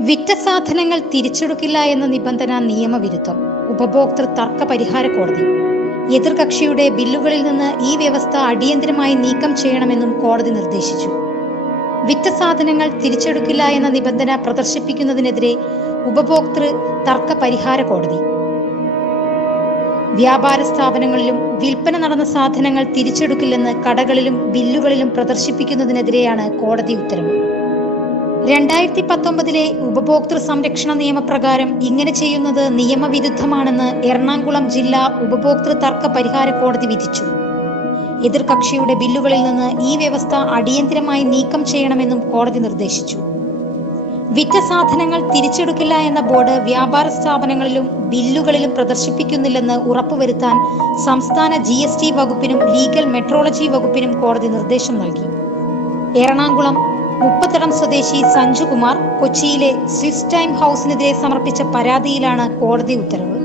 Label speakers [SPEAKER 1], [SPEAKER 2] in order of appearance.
[SPEAKER 1] വിറ്റ സാധനങ്ങൾ തിരിച്ചെടുക്കില്ല എന്ന നിബന്ധന നിയമവിരുദ്ധം. ഉപഭോക്തൃ തർക്ക പരിഹാര കോടതി. എതിർകക്ഷിയുടെ ബില്ലുകളിൽ നിന്ന് ഈ വ്യവസ്ഥ അടിയന്തരമായി നീക്കം ചെയ്യണമെന്നും കോടതി നിർദ്ദേശിച്ചു. വിറ്റ സാധനങ്ങൾ തിരിച്ചെടുക്കില്ല എന്ന നിബന്ധന പ്രദർശിപ്പിക്കുന്നതിനെതിരെ ഉപഭോക്തൃ തർക്ക പരിഹാര കോടതി. വ്യാപാര സ്ഥാപനങ്ങളിലും വിൽപ്പന നടന്ന സാധനങ്ങൾ തിരിച്ചെടുക്കില്ലെന്ന് കടകളിലും ബില്ലുകളിലും പ്രദർശിപ്പിക്കുന്നതിനെതിരെയാണ് കോടതി ഉത്തരവ്. രണ്ടായിരത്തി പത്തൊമ്പതിലെ ഉപഭോക്തൃ സംരക്ഷണ നിയമപ്രകാരം ഇങ്ങനെ ചെയ്യുന്നത് നിയമവിരുദ്ധമാണെന്ന് എറണാകുളം ജില്ലാ ഉപഭോക്തൃ തർക്ക പരിഹാര കോടതി വിധിച്ചു. എതിർകക്ഷിയുടെ ബില്ലുകളിൽ നിന്ന് ഈ വ്യവസ്ഥ അടിയന്തിരമായി നീക്കം ചെയ്യണമെന്നും കോടതി നിർദ്ദേശിച്ചു. വിറ്റ സാധനങ്ങൾ തിരിച്ചെടുക്കില്ല എന്ന ബോർഡ് വ്യാപാര സ്ഥാപനങ്ങളിലും ബില്ലുകളിലും പ്രദർശിപ്പിക്കുന്നില്ലെന്ന് ഉറപ്പുവരുത്താൻ സംസ്ഥാന ജി എസ് ടി വകുപ്പിനും ലീഗൽ മെട്രോളജി വകുപ്പിനും കോടതി നിർദ്ദേശം നൽകി. എറണാകുളം മുപ്പത്തടം സ്വദേശി സഞ്ജുകുമാർ കൊച്ചിയിലെ സ്വിസ് ടൈം ഹൗസിനെതിരെ സമർപ്പിച്ച പരാതിയിലാണ് കോടതി ഉത്തരവ്.